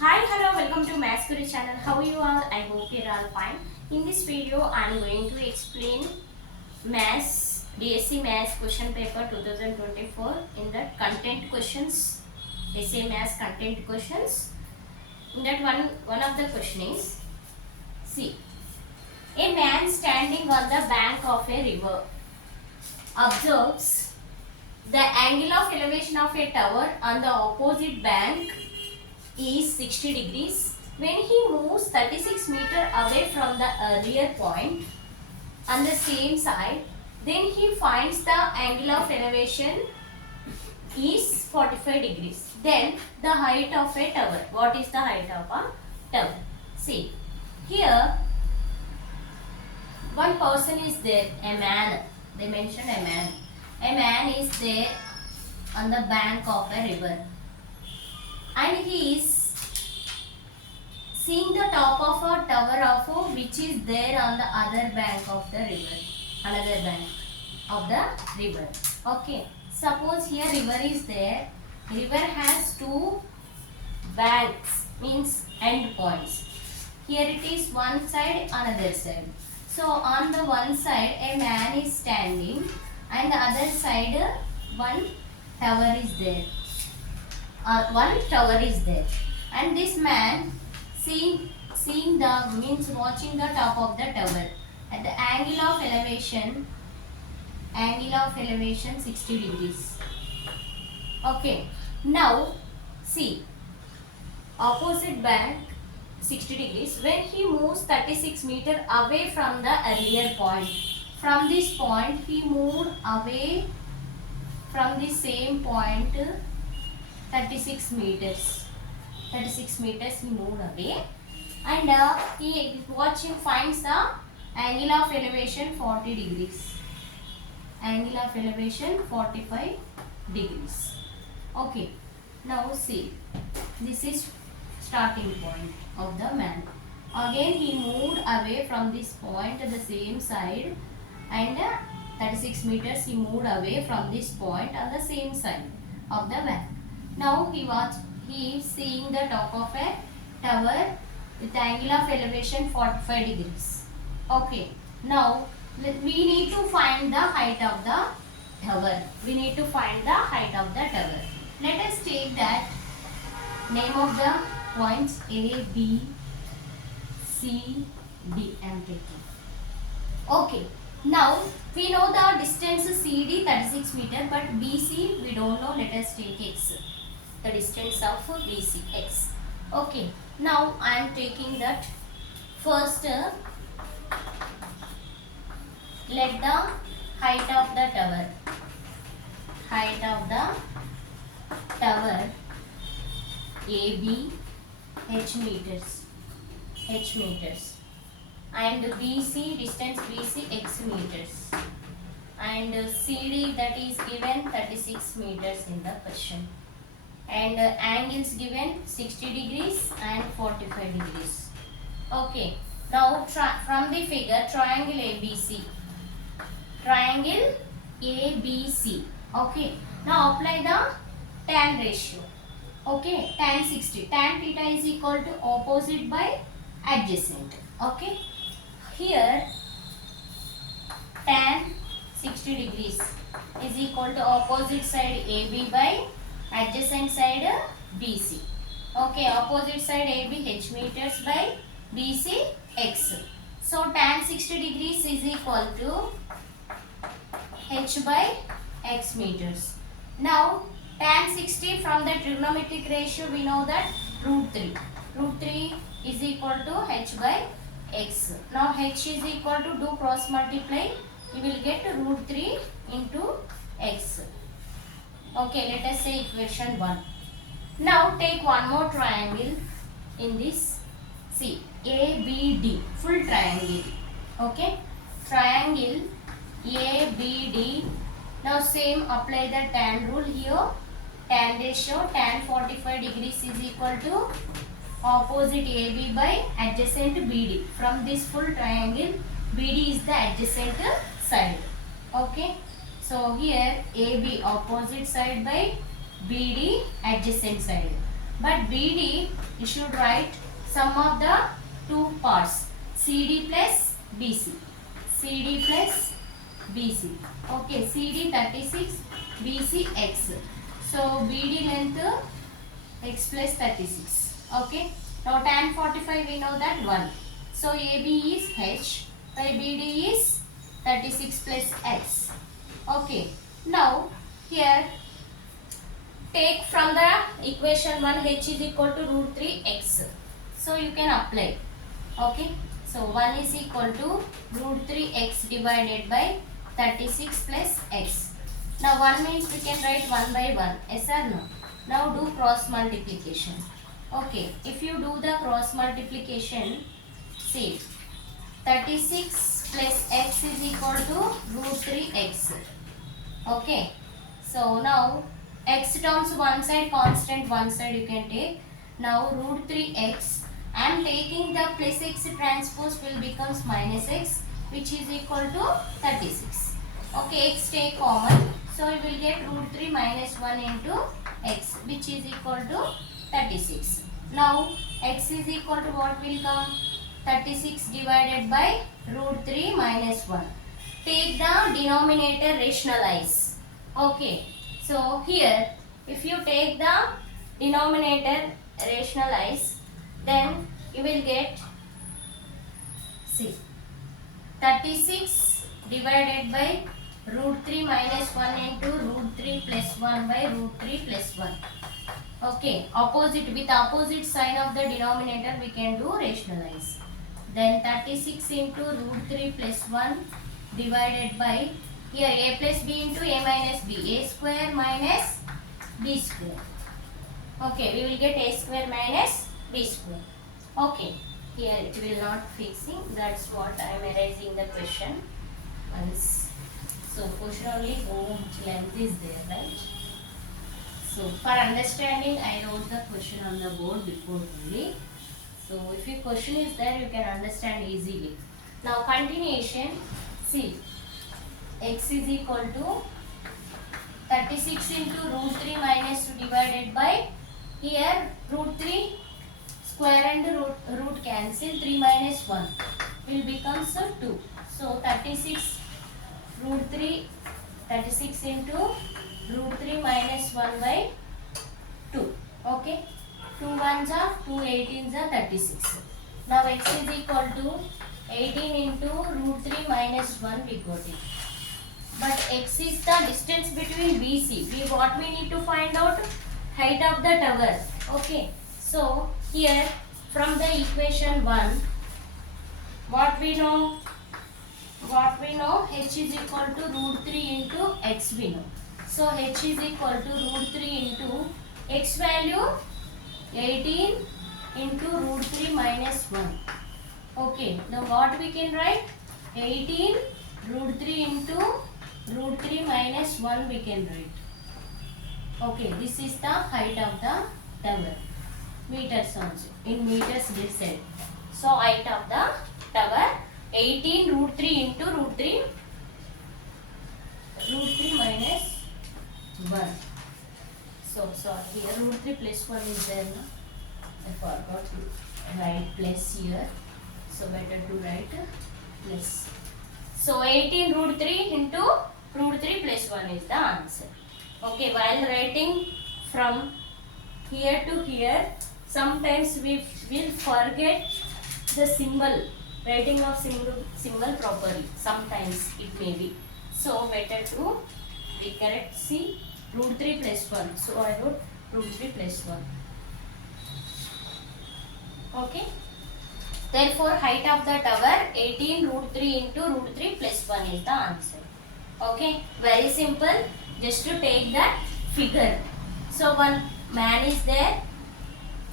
Hi, hello, welcome to Maths Guru channel. How are you all? I hope you're all fine. In this video, I am going to explain Maths, DSC Maths question paper 2024 in the content questions, essay Maths content questions. In that one of the question is, see, a man standing on the bank of a river observes the angle of elevation of a tower on the opposite bank is 60 degrees when he moves 36 meters away from the earlier point on the same side. Then he finds the angle of elevation is 45 degrees. Then the height of a tower. What is the height of a tower? See, here one person is there, a man. They mentioned a man. A man is there on the bank of a river. And he is seeing the top of a tower of which is there on the other bank of the river. Another bank of the river. Okay. Suppose here river is there. River has two banks, means end points. Here it is one side, another side. So on the one side a man is standing and the other side one tower is there. One tower is there, and this man seeing the means watching the top of the tower at the angle of elevation 60 degrees. Okay, now see, opposite bank 60 degrees when he moves 36 meters away from the earlier point. From this point he moved away from the same point 36 meters. 36 meters he moved away, and he finds the angle of elevation 40 degrees. Angle of elevation 45 degrees. Okay. Now see, this is starting point of the man. Again he moved away from this point to the same side, and 36 meters he moved away from this point on the same side of the man. Now he is seeing the top of a tower with angle of elevation 45 degrees. Okay. Now we need to find the height of the tower. We need to find the height of the tower. Let us take that name of the points A, B, C, D I am taking. Okay. Now we know the distance CD 36 meter, but BC we don't know. Let us take X. The distance of BC, X. Okay. Now I am taking that first. Let the height of the tower. Height of the tower AB H meters. H meters. And BC distance BC X meters. And CD that is given 36 meters in the question. And angles given 60 degrees and 45 degrees. Okay. Now from the figure triangle ABC. Triangle ABC. Okay. Now apply the tan ratio. Okay. Tan 60. Tan theta is equal to opposite by adjacent. Okay. Here tan 60 degrees is equal to opposite side AB by adjacent side BC. Okay, opposite side AB H meters by BC X. So tan 60 degrees is equal to H by X meters. Now tan 60 from the trigonometric ratio we know that root 3. Root 3 is equal to H by X. Now H is equal to do cross multiply. You will get root 3 into X. Okay, let us say equation 1. Now take one more triangle in this. See, ABD, full triangle. Okay, triangle ABD. Now same apply the tan rule here. Tan ratio, tan 45 degrees is equal to opposite AB by adjacent BD. From this full triangle, BD is the adjacent side. Okay. So here AB opposite side by BD adjacent side. But BD, you should write sum of the two parts, CD plus BC. CD plus BC. Okay, CD 36, BC X. So BD length X plus 36. Okay. Now tan 45 we know that 1. So AB is H by BD is 36 plus X. Okay. Now here take from the equation 1 H is equal to root 3 X. So you can apply. Okay. So 1 is equal to root 3 X divided by 36 plus X. Now 1 means we can write 1 by 1. Yes or no? Now do cross multiplication. Okay. If you do the cross multiplication, see 36 plus X is equal to root 3 X. Okay. So now X terms one side, constant one side you can take. Now root 3x, I am taking the plus x transpose will becomes minus x, which is equal to 36. Okay, x take common. So you will get root 3 minus 1 into x, which is equal to 36. Now x is equal to what will come? 36 divided by root 3 minus 1. Take the denominator, rationalize. Okay. So here, if you take the denominator, rationalize, then you will get, see, 36 divided by root 3 minus 1 into root 3 plus 1 by root 3 plus 1. Okay, opposite, with opposite sign of the denominator we can do rationalize. Then 36 into root 3 plus 1 divided by, here a plus b into a minus b, a square minus b square. Okay, we will get a square minus b square. Okay, here it will not fixing, that's what I am erasing the question once. So question only no length is there, right? So for understanding I wrote the question on the board before only. So if your question is there you can understand easily. Now continuation, see, x is equal to 36 into root 3 minus 2 divided by, here root 3 square and root cancel, 3 minus 1 will become 2. So 36 root 3, 36 into root 3 minus 1 by 2. Okay, 2 ones are 2, 18s are 36. Now x is equal to 18 into root 3 minus 1 we got it. But x is the distance between BC. What we need to find out? Height of the tower. Okay. So here from the equation 1, what we know? H is equal to root 3 into x we know. So h is equal to root 3 into x value 18 into root 3 minus 1. Okay. Now what we can write? 18 root 3 into root 3 minus 1 we can write. Okay, this is the height of the tower. Meters also. In meters this said. So height of the tower 18 root 3 into root 3 minus 1. So sorry, here root 3 plus 1 is there. No? I forgot to write plus here. So better to write plus. So 18 root 3 into root 3 plus 1 is the answer. Okay, while writing from here to here, sometimes we will forget the symbol, writing of symbol properly. Sometimes it may be. So better to recorrect. See, root 3 plus 1. So I wrote root 3 plus 1. Okay. Therefore, height of the tower 18 root 3 into root 3 plus 1 is the answer. Okay, very simple. Just to take that figure. So one man is there.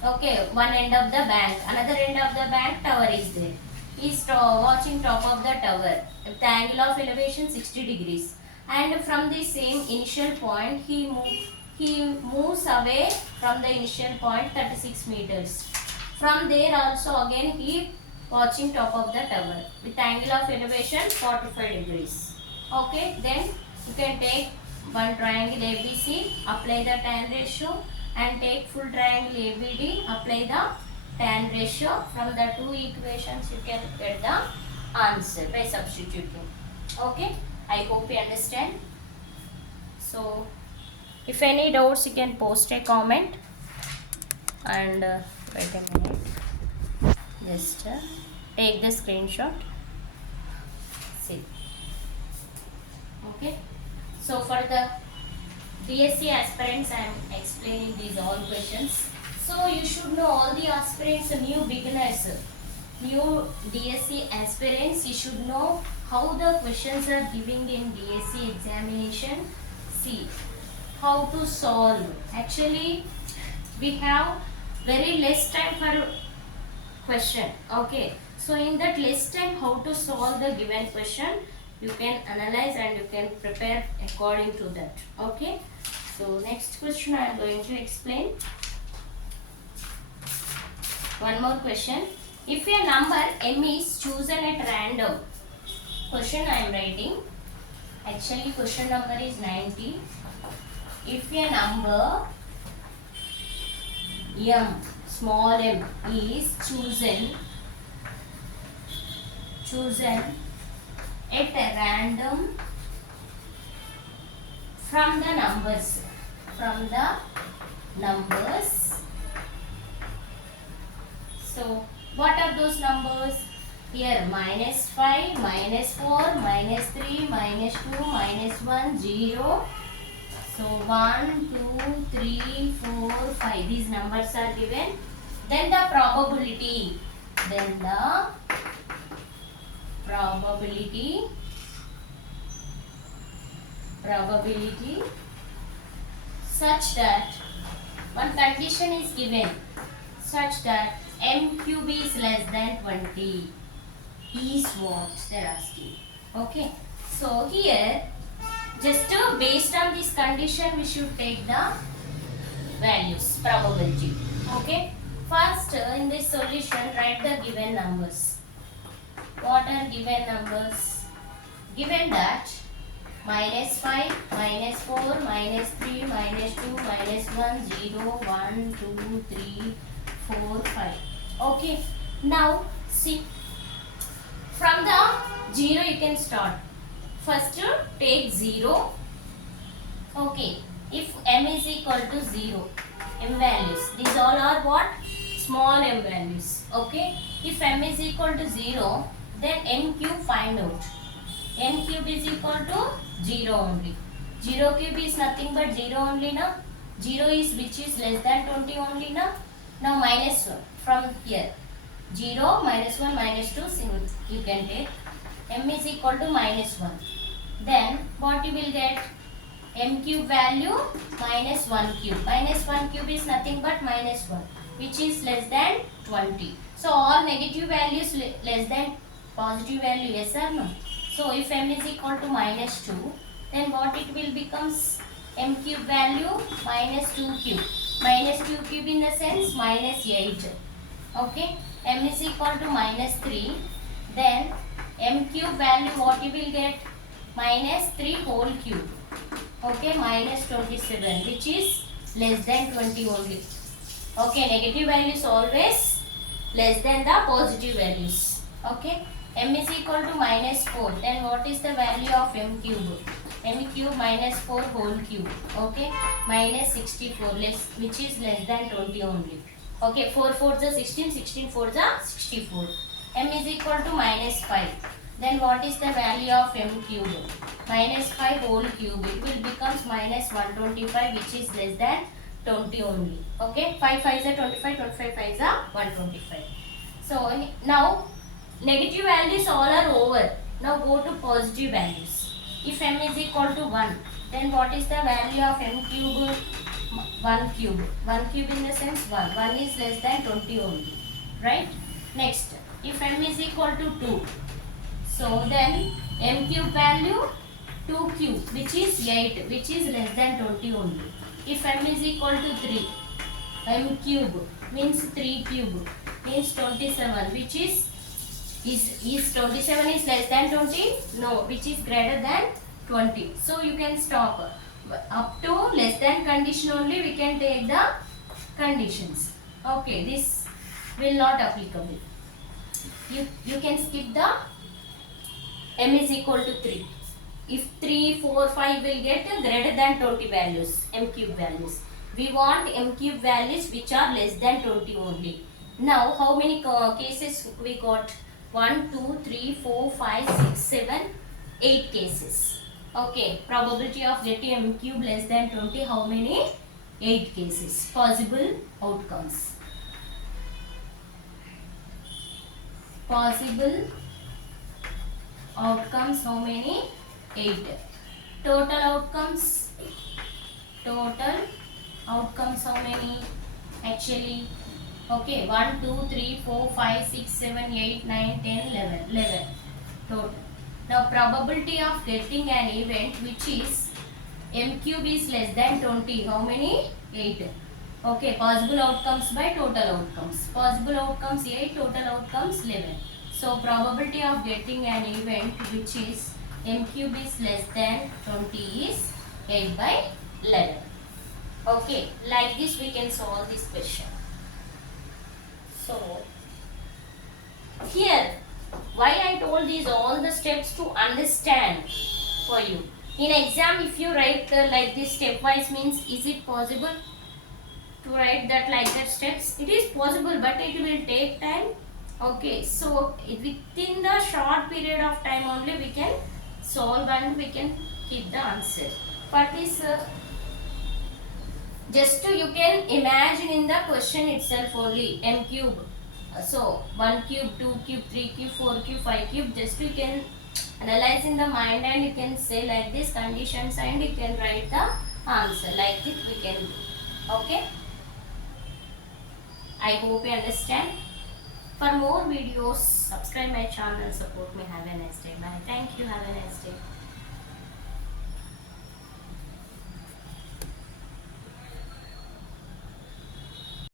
Okay, one end of the bank, another end of the bank tower is there. He is watching top of the tower. The angle of elevation 60 degrees. And from the same initial point, he moves away from the initial point 36 meters. From there also again he watching top of the tower with angle of elevation 45 degrees. Okay, then you can take one triangle ABC, apply the tan ratio and take full triangle ABD, apply the tan ratio. From the two equations you can get the answer by substituting. Okay, I hope you understand. So if any doubts you can post a comment, and wait a minute, just take the screenshot. See. Okay, so for the DSC aspirants I am explaining these all questions. So you should know, all the aspirants, new beginners, new DSC aspirants, you should know how the questions are giving in DSC examination. See how to solve. Actually we have very less time for question. Okay, so in that less time, how to solve the given question, you can analyze and you can prepare according to that. Okay, so next question I am going to explain. One more question. If a number m is chosen at random, question I am writing. Actually question number is 90. If a number m, small m, is chosen at random from the numbers, so what are those numbers? Here -5, -4, -3, -2, -1, 0. So 1, 2, 3, 4, 5. These numbers are given. Then the probability. Probability such that one condition is given, such that m cube is less than 20 is what they are asking. Okay, so here just based on this condition we should take the values, probability. Okay, first in this solution write the given numbers. What are given numbers? Given that -5, -4, -3, -2, -1, 0, 1, 2, 3, 4, 5. Okay, now see, from the 0 you can start. First take 0. Okay, if m is equal to 0, m values, these all are what? Small m values. Okay, if m is equal to 0, then m cube find out. M cube is equal to 0 only. 0 cube is nothing but 0 only now. 0 is which is less than 20 only now. Now -1 from here. 0, -1, -2 single you can take. M is equal to -1. Then what you will get? M cube value -1 cube. -1 cube is nothing but -1, which is less than 20. So all negative values less than positive value, yes or no? So if m is equal to -2, then what it will becomes? M cube value -2 cube. -2 cube in the sense -8. Okay, m is equal to -3, then m cube value what you will get? -3 whole cube. Okay, -27, which is less than 20 only. Okay, negative values always less than the positive values. Okay, m is equal to -4, then what is the value of m cube? M cube -4 whole cube. Okay, -64, which is less than 20 only. Okay, 4 4s are 16, 16 4s are 64. M is equal to -5. Then what is the value of m cube? -5 whole cube. It will becomes -125, which is less than 20 only. Okay, 5 5s are 25, 25 5s are 125. So now negative values all are over. Now go to positive values. If m is equal to 1, then what is the value of m cube? 1 cube. 1 cube in the sense 1. 1 is less than 20 only. Right? Next, if m is equal to 2, so then m cube value 2 cube, which is 8, which is less than 20 only. If m is equal to 3, m cube means 3 cube means 27, which is 27 is less than 20? No, which is greater than 20. So you can stop. Up to less than condition only we can take the conditions. Okay, this will not applicable. You can skip the m is equal to 3. If 3, 4, 5 will get greater than 20 values, m cube values. We want m cube values which are less than 20 only. Now, how many cases we got? 1, 2, 3, 4, 5, 6, 7, 8 cases. Okay, probability of getting m cube less than 20, how many? 8 cases. Possible outcomes. Possible outcomes, how many? 8. Total outcomes how many? Actually, okay, 1, 2, 3, 4, 5, 6, 7, 8, 9, 10, 11 total. Now probability of getting an event which is m cube is less than 20, how many? 8. Okay, possible outcomes by total outcomes. Possible outcomes 8, total outcomes 11. So probability of getting an event which is m cube is less than 20 is 8 by 11. Okay, like this we can solve this question. So here, why I told these all the steps to understand for you. In exam, if you write like this stepwise, means is it possible to write that like that steps? It is possible, but it will take time. Okay, so within the short period of time only we can solve and we can keep the answer. But this just to you can imagine in the question itself only m cube. So 1 cube, 2 cube, 3 cube, 4 cube, 5 cube. Just you can analyze in the mind and you can say like this conditions and you can write the answer. Like this we can do. Okay. I hope you understand. For more videos, subscribe my channel, support me. Have a nice day. Bye. Thank you. Have a nice day.